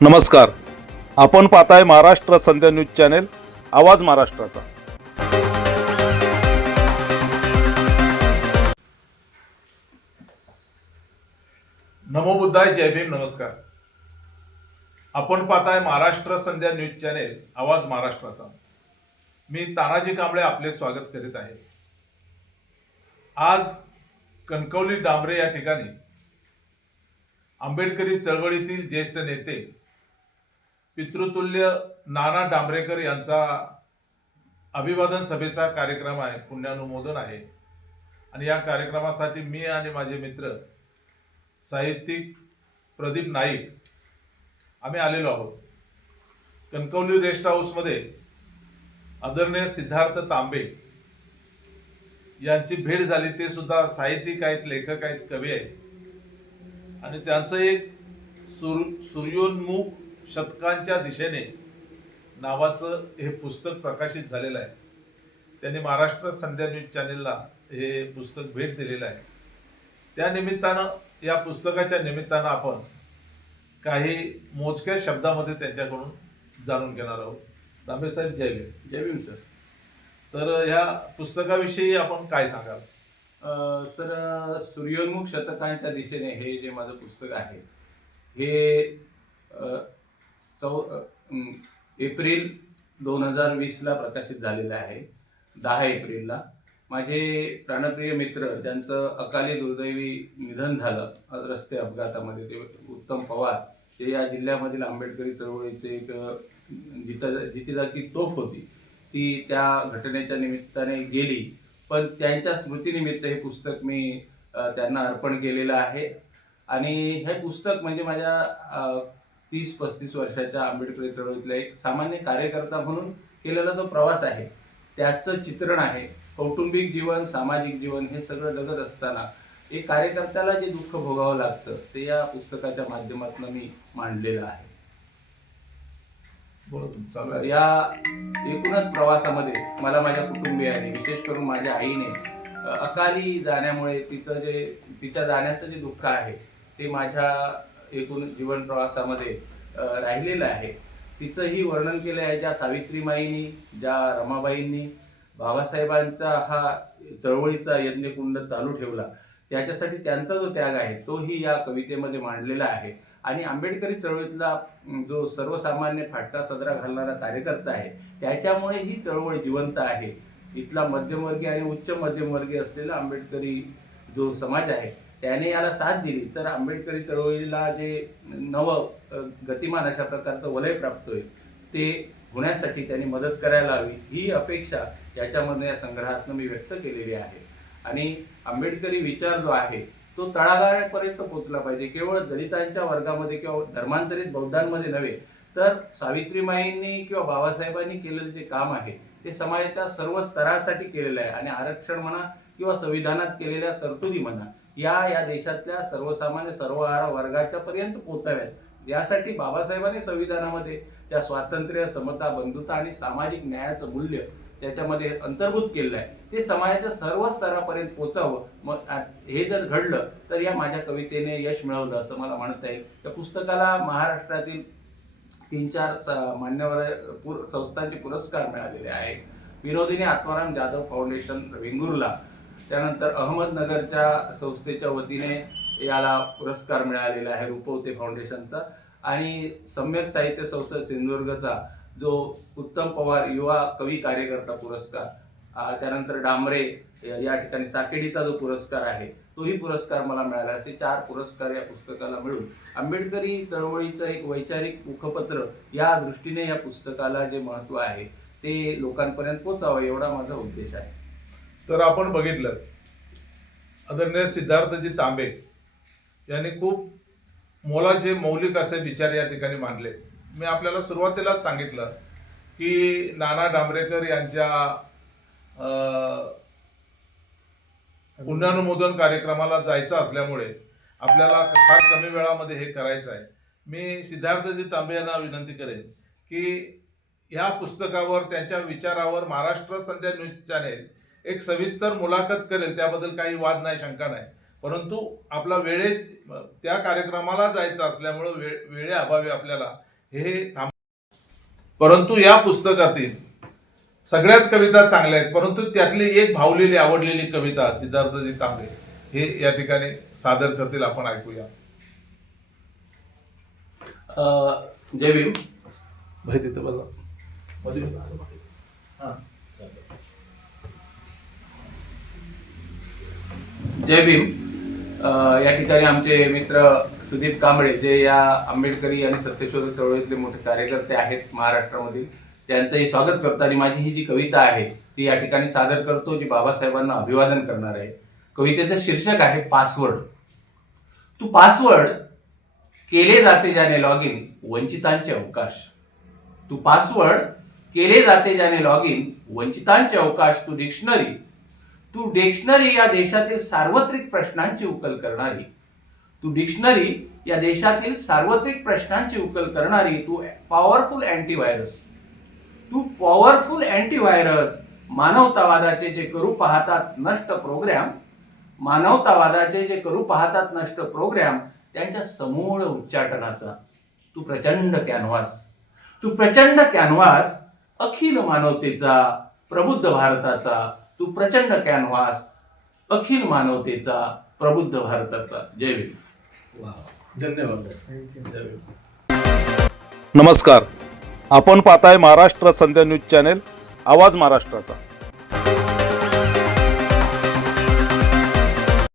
नमस्कार. आपण पाहताय महाराष्ट्र संध्या न्यूज चॅनेल आवाज महाराष्ट्राचा. नमो बुद्धाय जय भीम नमस्कार. आपण पाहताय महाराष्ट्र संध्या न्यूज चॅनेल आवाज महाराष्ट्राचा. मी तानाजी कांबळे आपले स्वागत करीत आहे. आज कणकवली डांबरे या ठिकाणी आंबेडकरी चळवळीतील ज्येष्ठ नेते पितृतुल्य नाना डांबरेकर यांचा अभिवादन सभेचा कार्यक्रम आहे पुण्यानुमोदन आहे. आणि या कार्यक्रमासाठी मी आणि माझे मित्र साहित्यिक प्रदीप नाईक आम्ही आलेलो आहोत. कणकवली रेस्ट हाऊसमध्ये आदरणीय सिद्धार्थ तांबे यांची भेट झाली. ते सुद्धा साहित्यिक आहेत लेखक आहेत कवी आहेत. आणि त्यांचं एक सुर सूर्योन्मुख शतकांच्या दिशेने नावाचं हे पुस्तक प्रकाशित झालेलं आहे. त्यांनी महाराष्ट्र संध्या न्यूज चॅनेलला हे पुस्तक भेट दिलेलं आहे. त्या निमित्तानं या पुस्तकाच्या निमित्तानं आपण काही मोजक्या शब्दामध्ये त्यांच्याकडून जाणून घेणार आहोत. दांबे साहेब जय भीम. जय भीम सर. तर ह्या पुस्तकाविषयी आपण काय सांगाल? अ, सर सूर्योन्मुख शतकांच्या दिशेने हे जे माझं पुस्तक आहे हे चौ एप्रिल दोन हजार वीसला प्रकाशित झालेलं आहे. दहा एप्रिलला. माझे प्राणप्रिय मित्र ज्यांचं अकाली दुर्दैवी निधन झालं रस्ते अपघातामध्ये ते उत्तम पवार जे या जिल्ह्यामधील आंबेडकरी चळवळीचे एक अ, जिता जिती तोफ होती. ती त्या घटनेच्या निमित्ताने गेली. पण त्यांच्या स्मृतीनिमित्त हे पुस्तक मी त्यांना अर्पण केलेलं आहे. आणि हे पुस्तक म्हणजे माझ्या तीस पस्तीस वर्षाच्या आंबेडकरी चळवळीतला एक सामान्य कार्यकर्ता म्हणून केलेला जो प्रवास आहे. त्याचं चित्रण आहे. कौटुंबिक जीवन सामाजिक जीवन हे सगळं जगत असताना एक कार्यकर्त्याला जे दुःख भोगावं लागतं ते या पुस्तकाच्या माध्यमातून मी मांडलेलं आहे. तर या एकूणच प्रवासामध्ये मला माझ्या कुटुंबियाने विशेष करून माझ्या आईने अकाली जाण्यामुळे तिचं जे तिच्या जाण्याचं जे दुःख आहे ते माझ्या एकूण जीवन प्रवासामध्ये राहिलेलं आहे. तिचंही वर्णन केलं आहे ज्या सावित्रीमाईंनी ज्या रमाबाईंनी बाबासाहेबांचा हा चळवळीचा यज्ञकुंड चालू ठेवला. त्याच्यासाठी त्यांचा जो त्याग आहे तोही या कवितेमध्ये मांडलेला आहे. आणि आंबेडकरी चळवळीतला जो सर्वसामान्य फाटका सदरा घालणारा कार्यकर्ता आहे त्याच्यामुळे ही चळवळ जिवंत आहे. इथला मध्यमवर्गीय आणि उच्च मध्यमवर्गीय असलेला आंबेडकरी जो समाज आहे त्याने याला साथ दिली. तर आंबेडकरी चळवळीला जे नव गतिमान अशा प्रकारचं वलय प्राप्त होईल ते होण्यासाठी त्यांनी मदत करायला हवी. ही अपेक्षा याच्यामध्ये या संग्रहातनं मी व्यक्त केलेली आहे. आणि आंबेडकरी विचार जो आहे तो तळागाळापर्यंत पोचला पाहिजे. केवळ दलितांच्या वर्गामध्ये किंवा धर्मांतरित बौद्धांमध्ये नव्हे तर सावित्रीमाईंनी किंवा बाबासाहेबांनी केलेलं जे काम आहे ते समाजाच्या सर्व स्तरासाठी केलेलं आहे. आणि आरक्षण म्हणा किंवा संविधानात केलेल्या तरतुदी म्हणा या या देशातल्या सर्वसामान्य सर्वहारा वर्गाच्या पर्यंत पोहोचाव्यात. यासाठी बाबासाहेबांनी संविधानामध्ये त्या स्वातंत्र्य समता बंधुता आणि सामाजिक न्यायाचं मूल्य त्याच्यामध्ये अंतर्भूत केलेलं आहे. ते समाजाच्या सर्व स्तरापर्यंत पोचावं मग हे जर घडलं तर या माझ्या कवितेने यश मिळवलं असं मला म्हणता येईल. त्या पुस्तकाला महाराष्ट्रातील तीन चार स- मान्यवर पुर संस्थांचे पुरस्कार मिळालेले आहेत. विनोदिनी आत्माराम जाधव फाउंडेशन वेंगुर्ला. त्यानंतर अहमदनगरच्या संस्थेच्या वतीने याला पुरस्कार मिळालेला आहे रुपवते फाउंडेशनचा. आणि सम्यक साहित्य संसद सिंधुदुर्गचा जो उत्तम पवार युवा कवी कार्यकर्ता पुरस्कार त्यानंतर डांबरे या ठिकाणी साकेडीचा जो पुरस्कार आहे तोही पुरस्कार मला मिळाला. असे चार पुरस्कार या पुस्तकाला मिळून आंबेडकरी चळवळीचं एक वैचारिक मुखपत्र या दृष्टीने या पुस्तकाला जे महत्त्व आहे ते लोकांपर्यंत पोचावं एवढा माझा उद्देश आहे. तर आपण बघितलं. आदरणीय सिद्धार्थजी तांबे यांनी खूप मोलाचे मौलिक असे विचार या ठिकाणी मांडले. मी आपल्याला सुरुवातीलाच सांगितलं की नाना डांबरेकर यांच्या अं, पुण्यानुमोदन कार्यक्रमाला जायचं असल्यामुळे आपल्याला फार कमी वेळामध्ये हे करायचं आहे. मी सिद्धार्थजी तांबे यांना विनंती करेन की ह्या पुस्तकावर त्यांच्या विचारावर महाराष्ट्र संध्या न्यूज चॅनेल एक सविस्तर मुलाखत करेल त्याबद्दल काही वाद नाही शंका नाही. परंतु आपला वेळेत त्या कार्यक्रमाला जायचं असल्यामुळं वेळ वेळेअभावी आपल्याला हे थांब परंतु या पुस्तकातील सगळ्याच कविता चांगल्या आहेत परंतु त्यातली एक भावलेली आवडलेली कविता सिद्धार्थजी तांबे हे या ठिकाणी सादर करतील आपण ऐकूया. अ, जय भीम. भाई तिथं बसा मध्ये बसा. हा, चालेल. जय भीम. या ठिकाणी आमचे मित्र सुदीप कांबळे जे या आंबेडकरी आणि सत्यशोधक चळवळीतले मोठे कार्यकर्ते आहेत महाराष्ट्रामधील त्यांचंही स्वागत करतो. आणि माझी ही जी कविता आहे ती या ठिकाणी सादर करतो जी बाबासाहेबांना अभिवादन करणार आहे. कवितेचं शीर्षक आहे पासवर्ड. तू पासवर्ड केले जाते ज्याने लॉग इन वंचितांचे अवकाश. तू पासवर्ड केले जाते ज्याने लॉग इन वंचितांचे अवकाश तू डिक्शनरी तू डिक्शनरी या देशातील सार्वत्रिक प्रश्नांची उकल करणारी. तू डिक्शनरी या देशातील सार्वत्रिक प्रश्नांची उकल करणारी तू पॉवरफुल अँटीव्हायरस तू पॉवरफुल अँटीव्हायरस मानवतावादाचे जे करू पाहतात नष्ट प्रोग्राम मानवतावादाचे जे करू पाहतात नष्ट प्रोग्राम त्यांच्या समूळ उच्चाटनाचा. तू प्रचंड कॅनव्हास तू प्रचंड कॅनव्हास अखिल मानवतेचा प्रबुद्ध भारताचा तू प्रचंड कॅनव्हास अखिल मानवतेचा प्रबुद्ध भारताचा. जय भीम. धन्यवाद. नमस्कार. आपण पाहताय महाराष्ट्र संध्या न्यूज चॅनेल आवाज महाराष्ट्राचा.